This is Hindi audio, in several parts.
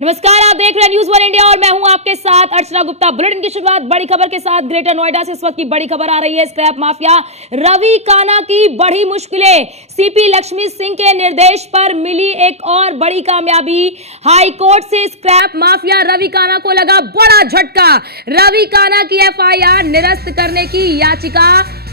नमस्कार, आप देख रहे हैं न्यूज़ 1 इंडिया और मैं हूं आपके साथ अर्चना गुप्ता। बुलेटिन की शुरुआत बड़ी खबर के साथ। ग्रेटर नोएडा से इस वक्त की बड़ी खबर आ रही है। स्क्रैप माफिया रवि काना की बड़ी मुश्किलें। सीपी लक्ष्मी सिंह के निर्देश पर मिली एक और बड़ी कामयाबी। हाई कोर्ट से स्क्रैप माफिया रवि काना को लगा बड़ा झटका। रवि काना की एफआईआर निरस्त करने की याचिका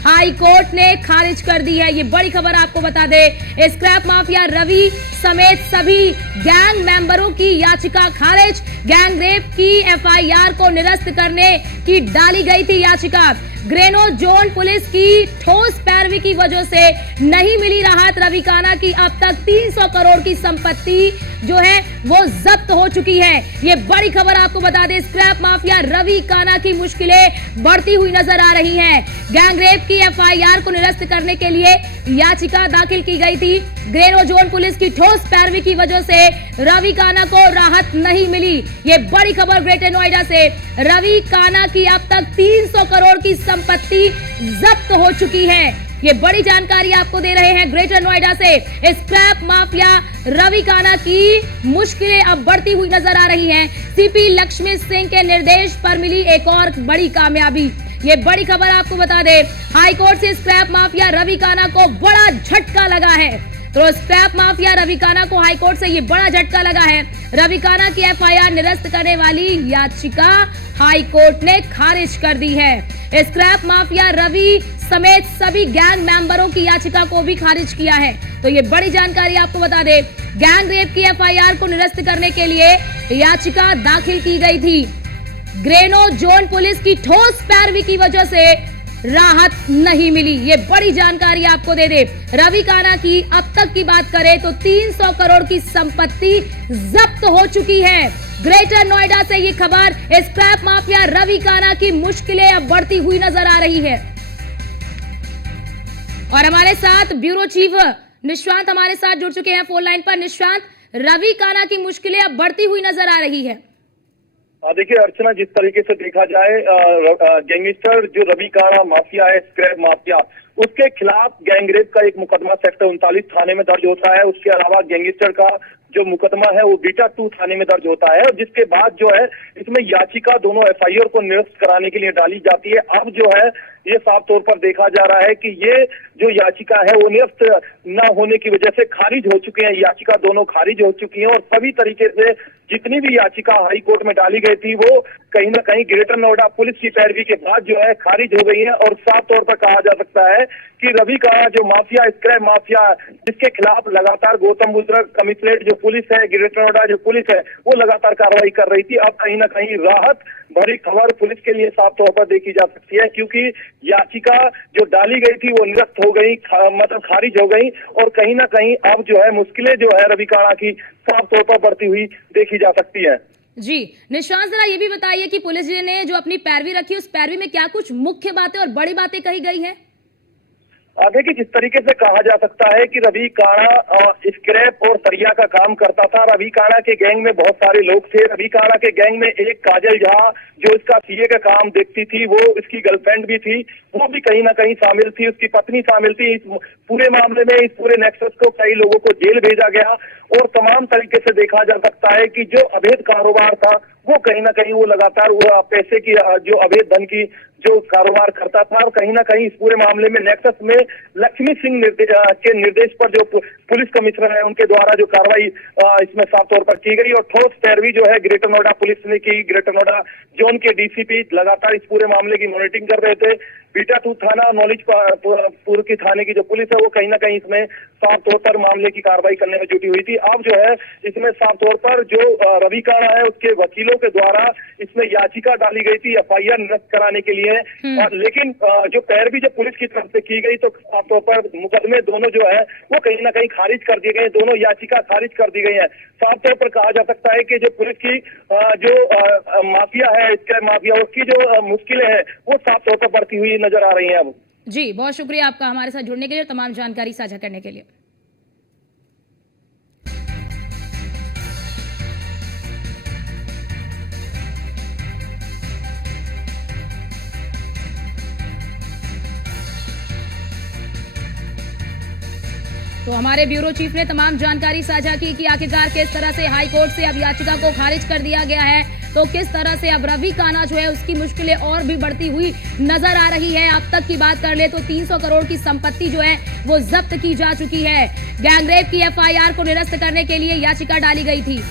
हाई कोर्ट ने खारिज कर दी है। ये बड़ी खबर आपको बता दे। स्क्रैप माफिया रवि समेत सभी गैंग मेंबरों की याचिका खारिज। गैंग रेप की एफआईआर को निरस्त करने की डाली गई थी याचिका। ग्रेनो जोन पुलिस की ठोस पैरवी की वजह से नहीं मिली राहत। रवि काना की अब तक 300 करोड़ की संपत्ति जो है वो जब्त हो चुकी है। ये बड़ी खबर आपको बता दें। स्क्रैप माफिया रवि काना की मुश्किलें बढ़ती हुई नजर आ रही हैं। गैंग रेप की एफआईआर को निरस्त करने के लिए याचिका दाखिल की गई थी। ग्रेनो जोन पुलिस की ठोस पैरवी की वजह से रवि काना को राहत नहीं मिली। ये बड़ी खबर ग्रेटर नोएडा से। रवि काना की अब तक 300 करोड़ की संपत्ति जब्त हो चुकी है। ये बड़ी जानकारी आपको दे रहे हैं ग्रेटर नोएडा से। स्क्रैप माफिया रवि काना की मुश्किलें अब बढ़ती हुई नजर आ रही हैं। सीपी लक्ष्मी सिंह के निर्देश पर मिली एक और बड़ी कामयाबी। ये बड़ी खबर आपको बता दे। हाई कोर्ट से स्क्रैप माफिया रवि काना को बड़ा झटका लगा है। तो स्क्रैप माफिया रवि काना को हाई कोर्ट से ये बड़ा झटका लगा है। रवि काना की एफआईआर निरस्त करने वाली याचिका हाई कोर्ट ने खारिज कर दी है। स्क्रैप माफिया रवि समेत सभी गैंग मेंबरों की याचिका को भी खारिज किया है। तो ये बड़ी जानकारी आपको बता दे। गैंग रेप की एफआईआर को निरस्त करने के लिए याचिका दाखिल की गई थी। ग्रेनो जोन पुलिस की ठोस पैरवी की वजह से राहत नहीं मिली। ये बड़ी जानकारी आपको दे दे। रवि काना की अब तक की बात करें तो 300 करोड़ की संपत्ति जब्त हो चुकी है। ग्रेटर नोएडा से ये खबर। स्क्रैप माफिया रवि काना की मुश्किलें अब बढ़ती हुई नजर आ रही है। और हमारे साथ ब्यूरो चीफ निशांत हमारे साथ जुड़ चुके हैं फोन लाइन पर। निशांत, रवि काना की मुश्किलें अब बढ़ती हुई नजर आ रही है। देखिए अर्चना, जिस तरीके से देखा जाए गैंगस्टर जो रवि काना माफिया है, स्क्रैप माफिया, उसके खिलाफ गैंगरेप का एक मुकदमा सेक्टर 39 थाने में दर्ज होता है। उसके अलावा गैंगस्टर का जो मुकदमा है वो बीटा 2 थाने में दर्ज होता है। और जिसके बाद जो है इसमें याचिका दोनों एफआईआर को निरस्त कराने के लिए डाली जाती है। अब जो है ये साफ तौर पर देखा जा रहा है कि ये जो याचिका है वो निरस्त न होने की वजह से खारिज हो चुकी है। याचिका दोनों खारिज हो चुकी है और सभी तरीके से जितनी भी याचिका हाई कोर्ट में डाली गई थी वो कहीं ना कहीं ग्रेटर नोएडा पुलिस की पैरवी के बाद जो है खारिज हो गई है। और साफ तौर पर कहा जा सकता है कि रवि काना जो माफिया, स्क्रैप माफिया, जिसके खिलाफ लगातार गौतम बुद्ध कमिश्नरेट जो पुलिस है, ग्रेटर नोएडा जो पुलिस है, वो लगातार कार्रवाई कर रही थी। अब कहीं ना कहीं राहत भरी खबर पुलिस के लिए साफ तौर पर देखी जा सकती है, क्योंकि याचिका जो डाली गई थी वो निरस्त हो गई, मतलब खारिज हो गई। और कहीं ना कहीं अब जो है मुश्किलें जो है रवि काना की साफ तौर पर बढ़ती हुई देखी जा सकती है। जी निशांत, जरा ये भी बताइए कि पुलिस ने जो अपनी पैरवी रखी उस पैरवी में क्या कुछ मुख्य बातें और बड़ी बातें कही गई हैं? देखिए, जिस तरीके से कहा जा सकता है कि रवि काना स्क्रैप और सरिया का काम करता था। रवि काना के गैंग में बहुत सारे लोग थे। रवि काना के गैंग में एक काजल झा जो इसका सीए का काम देखती थी, वो इसकी गर्लफ्रेंड भी थी, वो भी कहीं ना कहीं शामिल थी, उसकी पत्नी शामिल थी। इस पूरे मामले में, इस पूरे नेक्सस को कई लोगों को जेल भेजा गया। और तमाम तरीके से देखा जा सकता है कि जो अवैध कारोबार था वो कहीं ना कहीं वो लगातार वो पैसे की जो अवैध धन की जो कारोबार करता था। और कहीं ना कहीं इस पूरे मामले में नेक्सस में लक्ष्मी सिंह के निर्देश पर जो पुलिस कमिश्नर है उनके द्वारा जो कार्रवाई इसमें साफ तौर पर की गई और ठोस पैरवी जो है ग्रेटर नोएडा पुलिस ने की। ग्रेटर नोएडा जोन के डीसीपी लगातार इस पूरे मामले की मॉनिटरिंग कर रहे थे। बीटा 2 थाना और नॉलेजपुर की थाने की जो पुलिस है वो कहीं ना कहीं इसमें साफ तौर पर मामले की कार्रवाई करने में जुटी हुई थी। अब जो है इसमें साफ तौर पर जो रवि काना है उसके वकीलों के द्वारा इसमें याचिका डाली गई थी एफआईआर निरस्त कराने के लिए। लेकिन जो पैरवी जो पुलिस की तरफ से की गई तो साफ तौर पर मुकदमे दोनों जो है वो कहीं ना कहीं खारिज कर दिए गए। दोनों याचिका खारिज कर दी गई है। साफ तौर पर कहा जा सकता है कि जो पुलिस की जो माफिया है, स्क्रैप माफिया, उसकी जो मुश्किलें हैं वो साफ तौर पर बढ़ती हुई नजर आ रही हैं अब। जी बहुत शुक्रिया आपका हमारे साथ जुड़ने के लिए, तमाम जानकारी साझा करने के लिए। तो हमारे ब्यूरो चीफ ने तमाम जानकारी साझा की कि आखिरकार किस तरह से हाई कोर्ट से अब याचिका को खारिज कर दिया गया है, तो किस तरह से अब रवि काना जो है उसकी मुश्किलें और भी बढ़ती हुई नजर आ रही है। अब तक की बात कर ले तो 300 करोड़ की संपत्ति जो है वो जब्त की जा चुकी है। गैंगरेप की एफआईआर को निरस्त करने के लिए याचिका डाली गई थी।